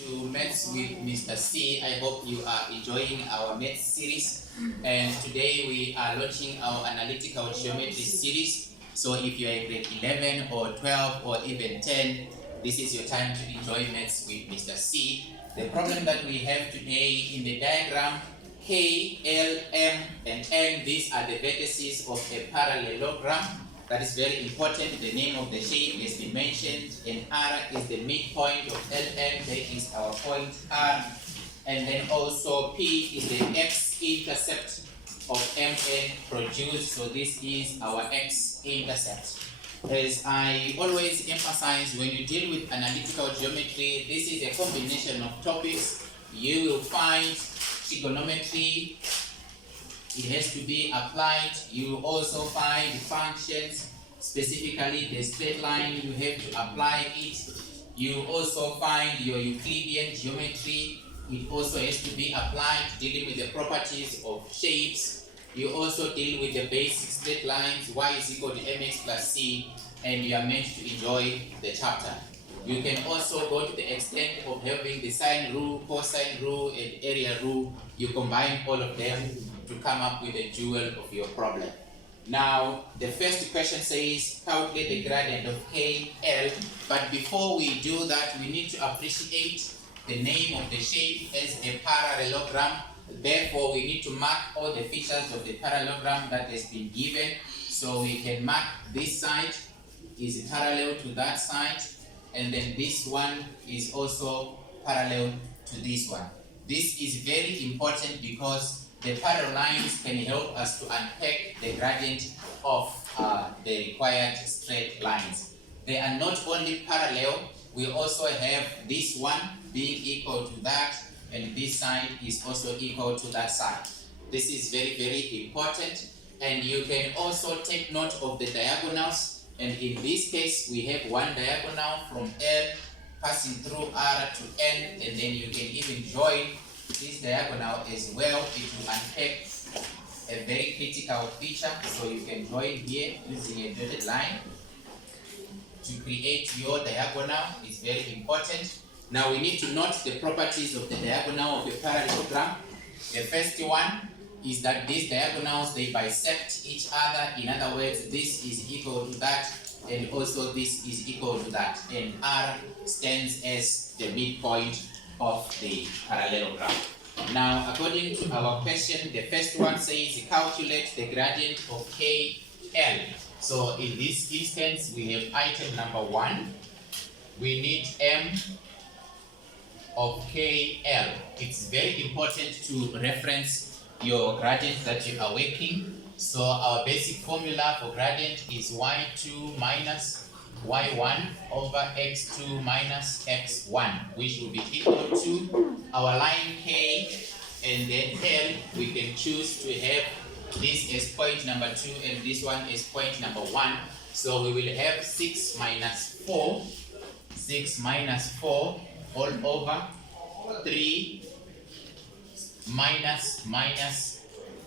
To Maths with Mr. C. I hope you are enjoying our Maths series. And today we are launching our Analytical Geometry series. So if you are in grade 11 or 12 or even 10, this is your time to enjoy Maths with Mr. C. The problem that we have today in the diagram, K, L, M, and N, these are the vertices of a parallelogram. That is very important. The name of the shape has been mentioned, and R is the midpoint of LM. That is our point R. And then also P is the x-intercept of MN produced. So this is our x-intercept. As I always emphasize, when you deal with analytical geometry, this is a combination of topics. You will find trigonometry. It has to be applied. You also find functions, specifically the straight line, you have to apply it. You also find your Euclidean geometry. It also has to be applied, dealing with the properties of shapes. You also deal with the basic straight lines, y is equal to mx plus c, and you are meant to enjoy the chapter. You can also go to the extent of having the sine rule, cosine rule, and area rule. You combine all of them to come up with a dual of your problem. Now, the first question says, calculate the gradient of KL. But before we do that, we need to appreciate the name of the shape as a parallelogram. Therefore, we need to mark all the features of the parallelogram that has been given. So we can mark this side is parallel to that side, and then this one is also parallel to this one. This is very important because the parallel lines can help us to unpack the gradient of the required straight lines. They are not only parallel, we also have this one being equal to that, and this side is also equal to that side. This is very, very important. And you can also take note of the diagonals. And in this case, we have one diagonal from L passing through R to N, and then you can even join this diagonal as well. It will unpack a very critical feature. So you can join here using a dotted line to create your diagonal. It's very important. Now we need to note the properties of the diagonal of a parallelogram. The first one is that these diagonals, they bisect each other. In other words, this is equal to that, and also this is equal to that. And R stands as the midpoint of the parallelogram. Now, according to our question, the first one says calculate the gradient of KL. So in this instance, we have item number 1. We need M of KL. It's very important to reference your gradient that you are working. So our basic formula for gradient is y2 minus y1 over x2 minus x1, which will be equal to our line K, and then L. We can choose to have this as point number 2 and this one as point number 1. So we will have 6 minus 4 all over 3 minus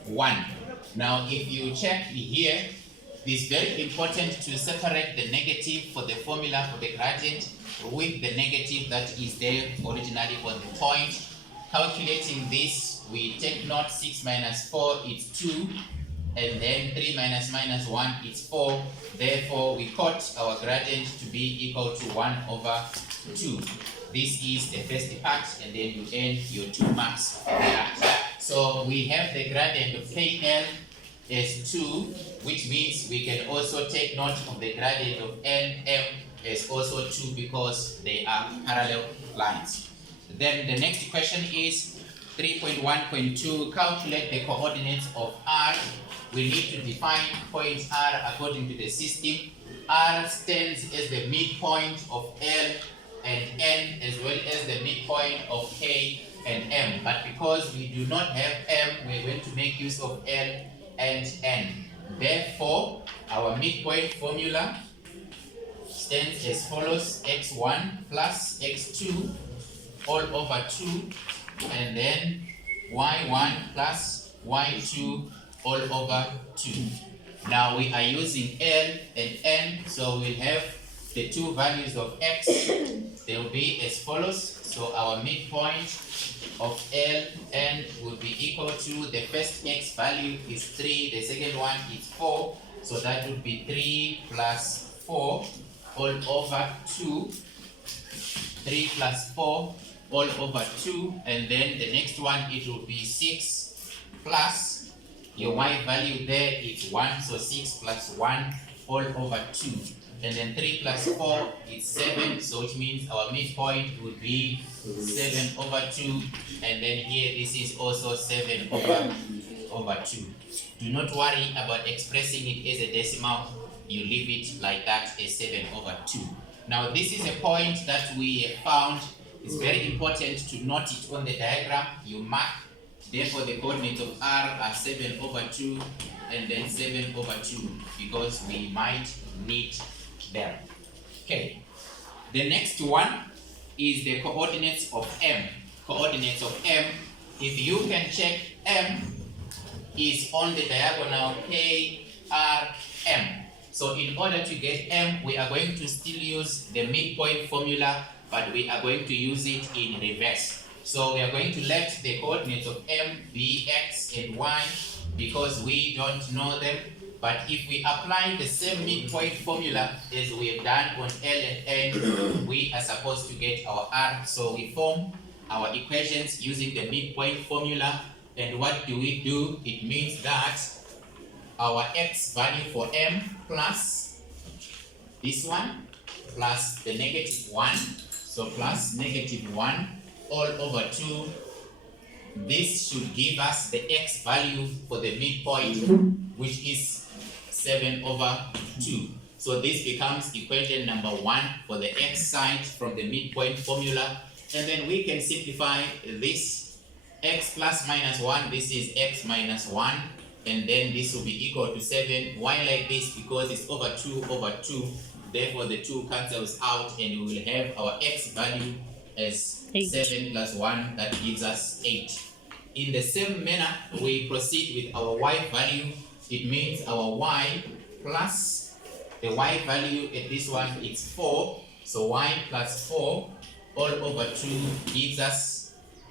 1. Now, if you check here, it's very important to separate the negative for the formula for the gradient with the negative that is there originally on the point. Calculating this, we take note 6 minus 4 is 2, and then 3 minus 1 is 4. Therefore, we cut our gradient to be equal to 1 over 2. This is the first part, and then you earn your 2 marks thereafter. So we have the gradient of KL as 2, which means we can also take note of the gradient of NM as also 2 because they are parallel lines. Then the next question is 3.1.2, calculate the coordinates of R. We need to define point R according to the system. R stands as the midpoint of L and N, as well as the midpoint of K and M. But because we do not have M, we're going to make use of L and N. Therefore, our midpoint formula stands as follows: x1 plus x2 all over 2, and then y1 plus y2 all over 2. Now we are using L and N, so we have the two values of x, they will be as follows. So our midpoint of Ln would be equal to, the first x value is 3, the second one is 4. So that would be 3 plus 4 all over 2. 3 plus 4 all over 2. And then the next one, it will be 6 plus, your y value there is 1. So 6 plus 1 all over 2. And then 3 plus 4 is 7, so which means our midpoint would be 7 over 2. And then here this is also 7 over 2. Do not worry about expressing it as a decimal. You leave it like that as 7 over 2. Now this is a point that we have found. It's very important to note it on the diagram. You mark, therefore the coordinates of r are 7 over 2 and then 7 over 2 because we might need them. Okay, the next one is the coordinates of m. Coordinates of m, if you can check, m is on the diagonal KRM. So in order to get m, we are going to still use the midpoint formula, but we are going to use it in reverse. So we are going to let the coordinates of m be x and y because we don't know them. But if we apply the same midpoint formula as we have done on L and N, we are supposed to get our R. So we form our equations using the midpoint formula. And what do? It means that our x value for m plus this one plus the -1. So plus -1 all over 2. This should give us the x value for the midpoint, which is 7 over 2. So this becomes equation number 1 for the x side from the midpoint formula. And then we can simplify this. X plus minus 1, this is x minus 1. And then this will be equal to 7. Why like this? Because it's over 2 over 2. Therefore the 2 cancels out and we will have our x value as 7 plus 1. That gives us 8. In the same manner, we proceed with our y value. It means our y plus the y value at this one is 4. So y plus 4 all over 2 gives us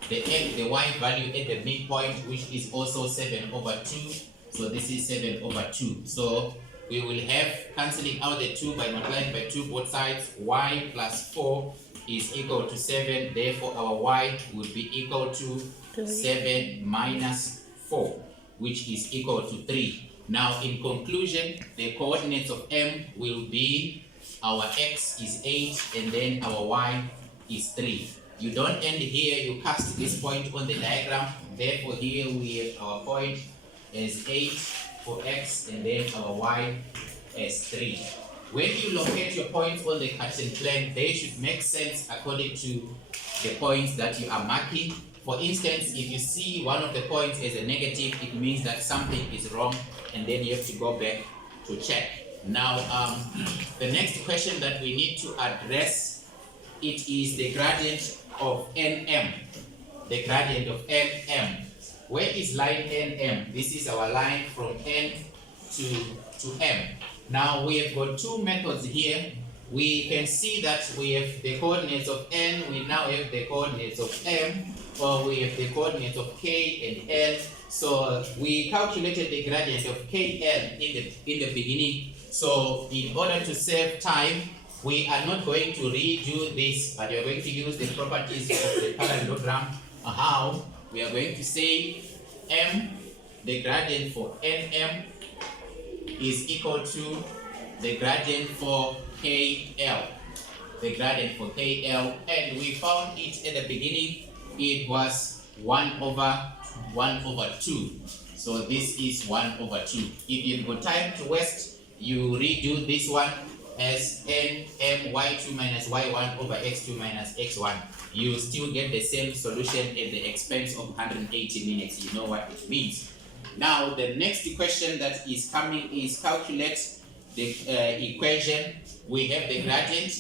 the y value at the midpoint, which is also 7 over 2. So this is 7 over 2. So we will have cancelling out the 2 by multiplying by 2 both sides. Y plus 4 is equal to 7. Therefore our y would be equal to 7 minus 4, which is equal to 3. Now in conclusion, the coordinates of m will be, our x is 8 and then our y is 3. You don't end here, you cast this point on the diagram. Therefore here we have our point as 8 for x and then our y as 3. When you locate your points on the Cartesian plane, they should make sense according to the points that you are marking. For instance, if you see one of the points as a negative, it means that something is wrong and then you have to go back to check. Now, the next question that we need to address, it is the gradient of NM. The gradient of NM. Where is line NM? This is our line from N to M. Now, we have got two methods here. We can see that we have the coordinates of N, we now have the coordinates of M, or we have the coordinates of K and L. So we calculated the gradient of KL in the beginning. So in order to save time, we are not going to redo this, but we are going to use the properties of the parallelogram. How? We are going to say M, the gradient for NM is equal to the gradient for KL. The gradient for KL, and we found it at the beginning. It was 1 over 2. So this is 1 over 2. If you've got time to waste, you redo this one as NM y2 minus y1 over x2 minus x1. You still get the same solution at the expense of 180 minutes. You know what it means. Now the next question that is coming is calculate the equation. We have the gradient,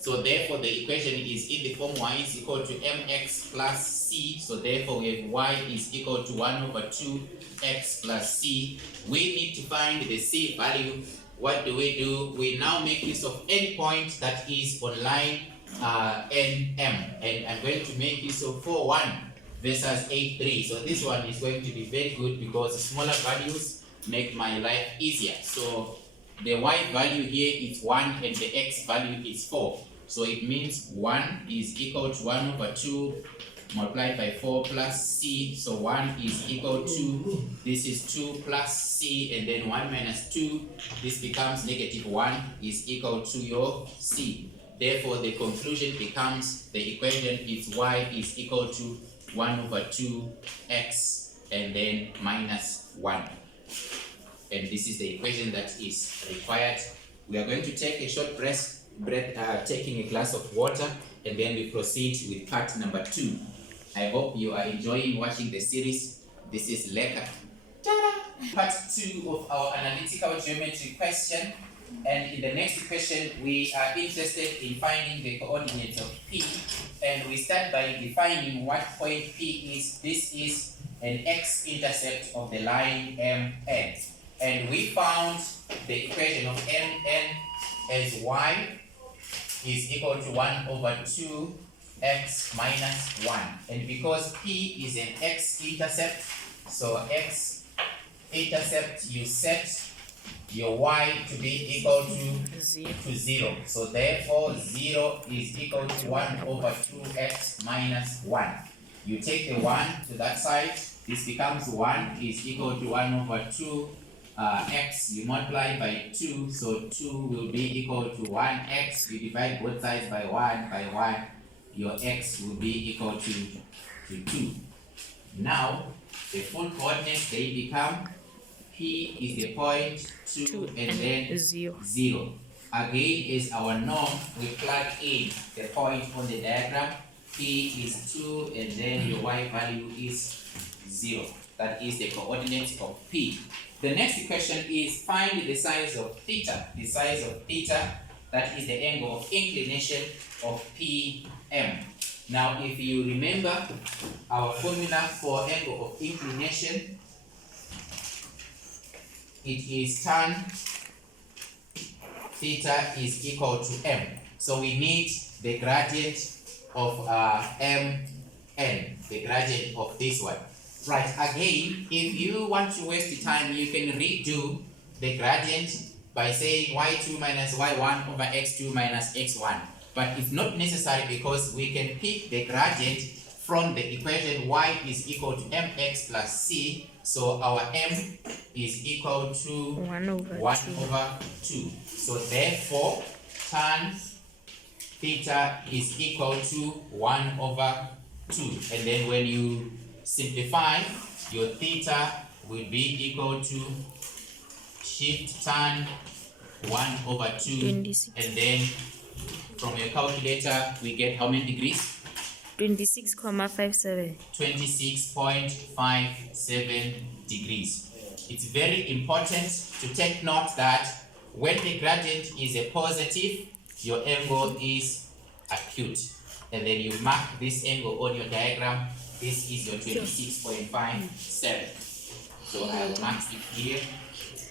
so therefore the equation is in the form y is equal to mx plus c. So therefore we have y is equal to 1 over 2 x plus c. We need to find the c value what do? We now make use of any point that is on line NM, and I'm going to make use of 4,1 versus 8,3. So this one is going to be very good because smaller values make my life easier. So the y value here is 1 and the x value is 4. So it means 1 is equal to 1 over 2 multiplied by 4 plus c. So 1 is equal to, this is 2 plus c, and then 1 minus 2, this becomes negative 1 is equal to your c. Therefore, the conclusion becomes the equation is y is equal to 1 over 2x and then minus 1. And this is the equation that is required. We are going to take a short breath, taking a glass of water, and then we proceed with part number 2. I hope you are enjoying watching the series. This is Leka. Part 2 of our analytical geometry question. And in the next question, we are interested in finding the coordinates of P. And we start by defining what point P is. This is an x-intercept of the line MN. And we found the equation of MN as y is equal to 1 over 2x minus 1. And because P is an x-intercept, so x-intercept, you set your y to be equal to 0. So therefore 0 is equal to 1 over 2x minus 1. You take the 1 to that side, this becomes 1 is equal to 1 over 2 x, you multiply by 2, so 2 will be equal to 1x, you divide both sides by 1, your x will be equal to 2. Now, the full coordinates, they become P is the point 2 and then 0. Again, is our norm, we plug in the point on the diagram. P is 2 and then your y value is 0. That is the coordinates of P. The next question is find the size of theta. The size of theta, that is the angle of inclination of PM. Now, if you remember our formula for angle of inclination, it is tan theta is equal to m. So we need the gradient of mn, the gradient of this one. Right, again, if you want to waste the time, you can redo the gradient by saying y2 minus y1 over x2 minus x1. But it's not necessary because we can pick the gradient from the equation y is equal to mx plus c. So our m is equal to 1 over 2. So therefore, tan theta is equal to 1 over 2. And then when you simplify, your theta will be equal to shift tan 1 over 2. 26. And then from your calculator, we get how many degrees? 26.57. 26.57 degrees. It's very important to take note that when the gradient is a positive, your angle is acute. And then you mark this angle on your diagram. This is your 26.57. So I will mark it here.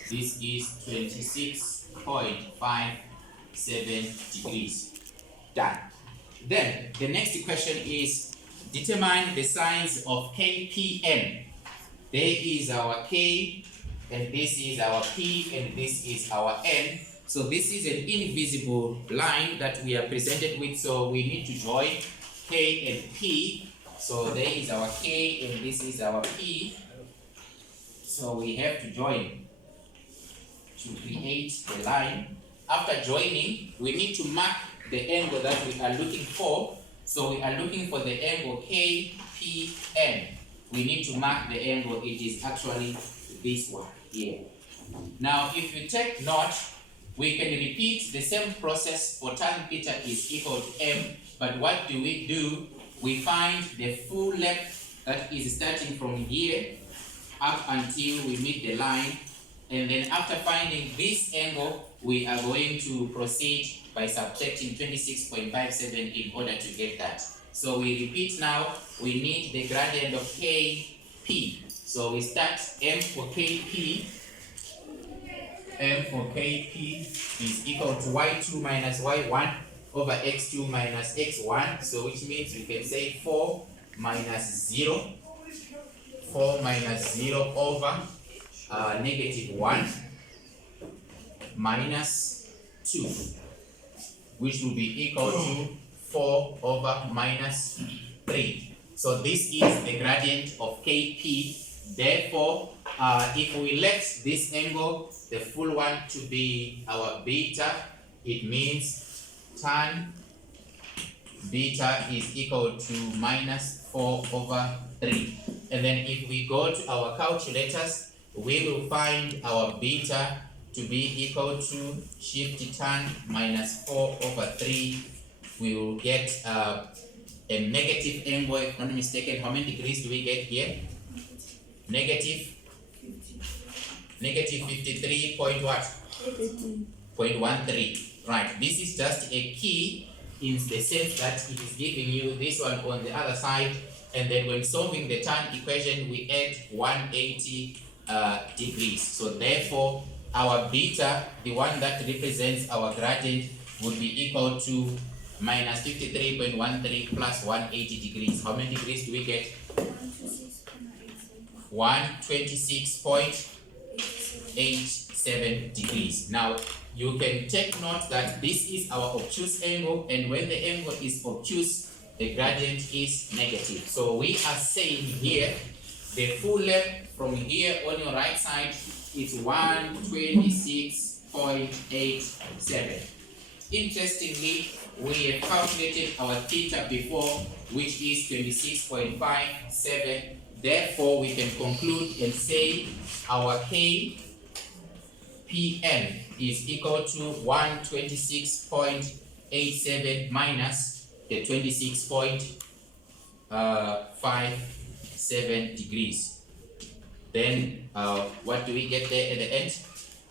This is 26.57 degrees. Done. Then the next question is determine the size of KPN. There is our K, and this is our P, and this is our N. So this is an invisible line that we are presented with, so we need to join K and P. So there is our K and this is our P. So we have to join to create the line. After joining, we need to mark the angle that we are looking for. So we are looking for the angle KPN. We need to mark the angle. It is actually this one here. Now, if you take note, we can repeat the same process for tan theta is equal to m. But what do? We find the full length that is starting from here up until we meet the line. And then after finding this angle, we are going to proceed by subtracting 26.57 in order to get that. So we repeat now, we need the gradient of KP. So we start M for KP. M for Kp is equal to y2 minus y1 over x2 minus x1. So which means we can say 4 minus 0. 4 minus 0 over negative 1 minus 2, which will be equal to 4 over minus 3. So this is the gradient of Kp. Therefore, if we let this angle, the full one, to be our beta, it means tan beta is equal to minus 4 over 3. And then if we go to our calculators, we will find our beta to be equal to shift tan minus 4 over 3. We will get a negative angle, if I'm not mistaken. How many degrees do we get here? Negative 53 point what? 0.13. Right. This is just a key in the sense that it is giving you this one on the other side, and then when solving the tan equation, we add 180 degrees. So therefore, our beta, the one that represents our gradient, would be equal to minus 53.13 plus 180 degrees. How many degrees do we get? 126.87 degrees. Now, you can take note that this is our obtuse angle, and when the angle is obtuse, the gradient is negative. So we are saying here, the full length from here on your right side is 126.87. Interestingly, we have calculated our theta before, which is 26.57. Therefore, we can conclude and say our Kpn is equal to 126.87 minus the 26.57 degrees. Then what do we get there at the end?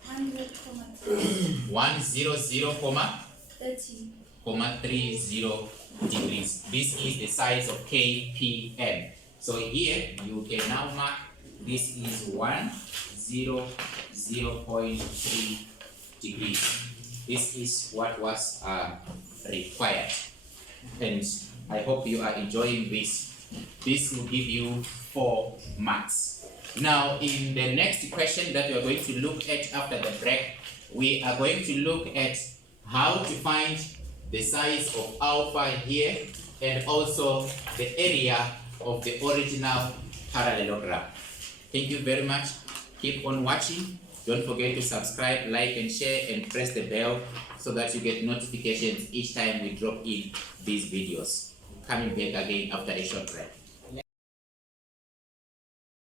100.30 degrees. This is the size of Kpn. So here you can now mark this is 100.3 degrees. This is what was required. And I hope you are enjoying this. This will give you 4 marks. Now, in the next question that we are going to look at after the break, we are going to look at how to find the size of alpha here and also the area of the original parallelogram. Thank you very much. Keep on watching. Don't forget to subscribe, like, and share, and press the bell so that you get notifications each time we drop in these videos. Coming back again after a short break.